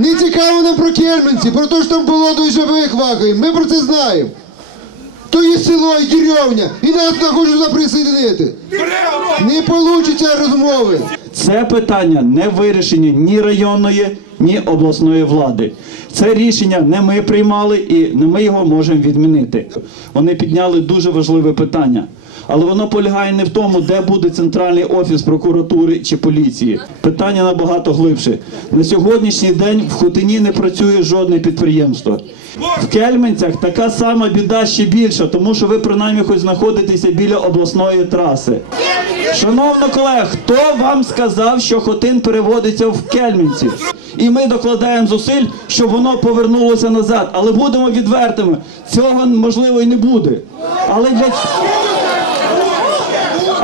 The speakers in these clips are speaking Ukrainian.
Не цікаво нам про Кельменці, про те, що там болото і жаби хвакаємо. Ми про це знаємо. То є село і деревня, і нас туди хочуть туди присоединити. Не вийде розмови. Це питання не вирішення ні районної, ні обласної влади. Це рішення не ми приймали і не ми його можемо відмінити. Вони підняли дуже важливе питання. Але воно полягає не в тому, де буде центральний офіс прокуратури чи поліції. Питання набагато глибше. На сьогоднішній день в Хотині не працює жодне підприємство. В Кельменцях така сама біда ще більша, тому що ви принаймні хоч знаходитеся біля обласної траси. Шановно колег, хто вам сказав, що Хотин переводиться в Кельменці? І ми докладаємо зусиль, щоб воно повернулося назад. Але будемо відвертими, цього можливо і не буде. Але для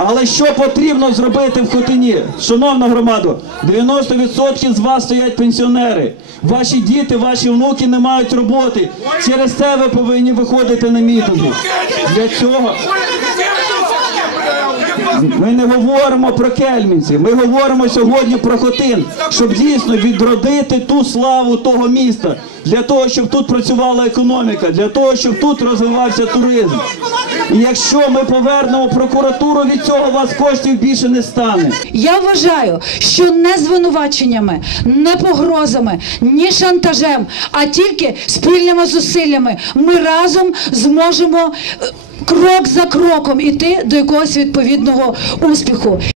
але що потрібно зробити в Хотині? Шановна громада, 90% з вас стоять пенсіонери. Ваші діти, ваші внуки не мають роботи. Через це ви повинні виходити на мітинги. Для цього ми не говоримо про кельмінці, ми говоримо сьогодні про Хотин, щоб дійсно відродити ту славу того міста, для того, щоб тут працювала економіка, для того, щоб тут розвивався туризм. І якщо ми повернемо прокуратуру, від цього у вас коштів більше не стане. Я вважаю, що не звинуваченнями, не погрозами, ні шантажем, а тільки спільними зусиллями ми разом зможемо е, крок за кроком іти до якогось відповідного успіху.